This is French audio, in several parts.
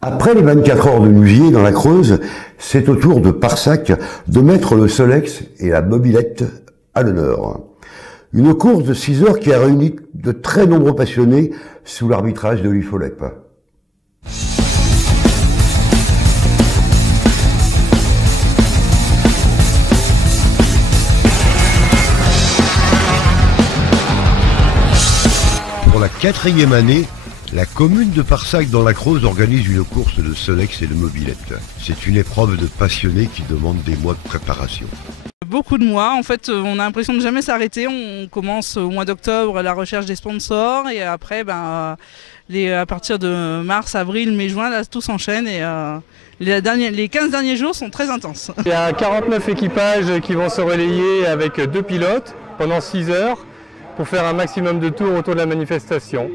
Après les 24 heures de Nusier dans la Creuse, c'est au tour de Parsac de mettre le Solex et la mobilette à l'honneur. Une course de 6 heures qui a réuni de très nombreux passionnés sous l'arbitrage de Louis Follep. Pour la 4e année, la commune de Parsac dans la Creuse organise une course de Solex et de mobilette. C'est une épreuve de passionnés qui demande des mois de préparation. Beaucoup de mois, en fait on a l'impression de jamais s'arrêter. On commence au mois d'octobre la recherche des sponsors et après à partir de mars, avril, mai, juin, là tout s'enchaîne et les 15 derniers jours sont très intenses. Il y a 49 équipages qui vont se relayer avec 2 pilotes pendant 6 heures pour faire un maximum de tours autour de la manifestation.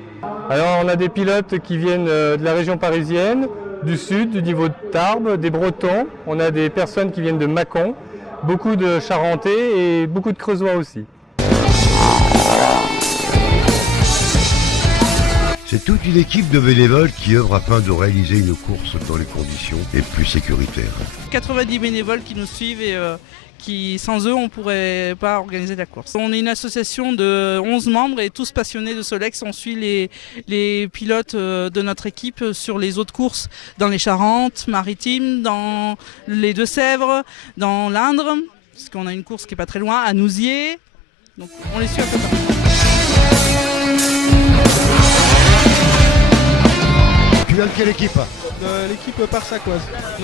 Alors on a des pilotes qui viennent de la région parisienne, du sud, du niveau de Tarbes, des Bretons, on a des personnes qui viennent de Mâcon, beaucoup de Charentais et beaucoup de Creusois aussi. C'est toute une équipe de bénévoles qui œuvre afin de réaliser une course dans les conditions les plus sécuritaires. 90 bénévoles qui nous suivent et qui, sans eux, on ne pourrait pas organiser la course. On est une association de 11 membres et tous passionnés de Solex. On suit les pilotes de notre équipe sur les autres courses dans les Charentes-Maritimes, dans les Deux-Sèvres, dans l'Indre, parce qu'on a une course qui n'est pas très loin, à Nousier. Donc on les suit un peu partout. Tu viens de quelle équipe? De l'équipe Parsacoise.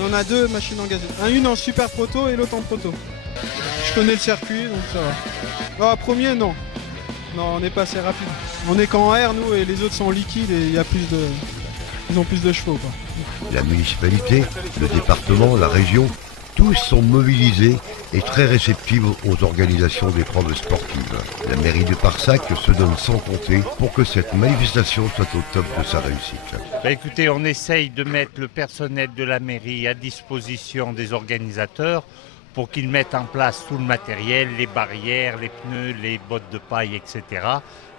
On a 2 machines engagées. Une en super proto et l'autre en proto. Je connais le circuit donc ça va. Premier non. Non, on n'est pas assez rapide. On est qu'en air nous et les autres sont liquides et ils ont plus de chevaux quoi. La municipalité, le département, la région, tous sont mobilisés et très réceptifs aux organisations d'épreuves sportives. La mairie de Parsac se donne sans compter pour que cette manifestation soit au top de sa réussite. Écoutez, on essaye de mettre le personnel de la mairie à disposition des organisateurs pour qu'ils mettent en place tout le matériel, les barrières, les pneus, les bottes de paille, etc.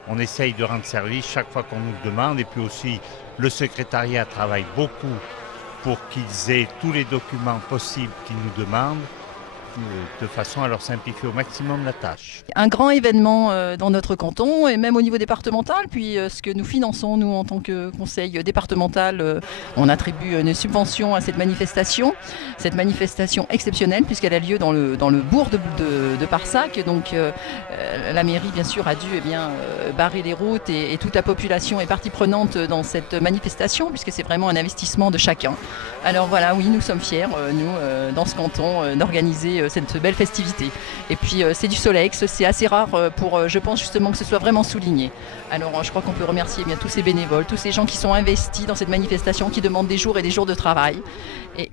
On essaye de rendre service chaque fois qu'on nous le demande et puis aussi le secrétariat travaille beaucoup pour qu'ils aient tous les documents possibles qu'ils nous demandent de façon à leur simplifier au maximum la tâche. Un grand événement dans notre canton et même au niveau départemental, puis ce que nous finançons nous en tant que conseil départemental, on attribue une subvention à cette manifestation exceptionnelle puisqu'elle a lieu dans le bourg de Parsac. Donc la mairie bien sûr a dû barrer les routes et toute la population est partie prenante dans cette manifestation puisque c'est vraiment un investissement de chacun. Alors voilà, oui, nous sommes fiers, nous, dans ce canton, d'organiser cette belle festivité. Et puis c'est du Solex, c'est assez rare pour, je pense justement que ce soit vraiment souligné. Alors je crois qu'on peut remercier bien tous ces bénévoles, tous ces gens qui sont investis dans cette manifestation, qui demandent des jours et des jours de travail.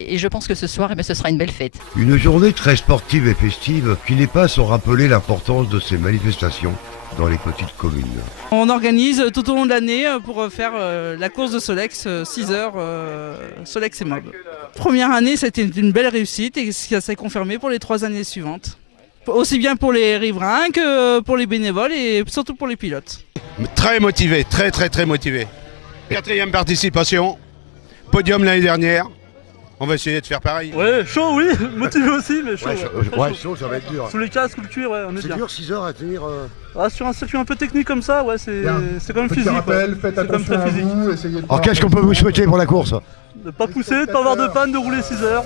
Et je pense que ce soir, ce sera une belle fête. Une journée très sportive et festive qui n'est pas sans rappeler l'importance de ces manifestations dans les petites communes. On organise tout au long de l'année pour faire la course de Solex, 6 heures, Solex et Mob. Première année, c'était une belle réussite et ça s'est confirmé pour les 3 années suivantes. Aussi bien pour les riverains que pour les bénévoles et surtout pour les pilotes. Très motivé, très motivé. 4e participation, podium l'année dernière. On va essayer de faire pareil. Ouais, chaud, oui, motivé aussi, mais chaud. Ouais, chaud, ça va être dur. Sous les casques, sous le cuir, ouais, on est bien. C'est dur 6 heures à tenir. Sur un circuit un peu technique comme ça, ouais, c'est quand même physique. Faites attention à vous, essayez de... Alors qu'est-ce qu'on peut vous souhaiter pour la course? De pas pousser, de pas avoir de panne, de rouler 6 heures,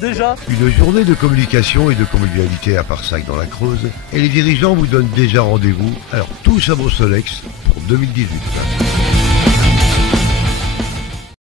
déjà. Une journée de communication et de convivialité à Parsac dans la Creuse. Et les dirigeants vous donnent déjà rendez-vous. Alors tous à vos Solex pour 2018.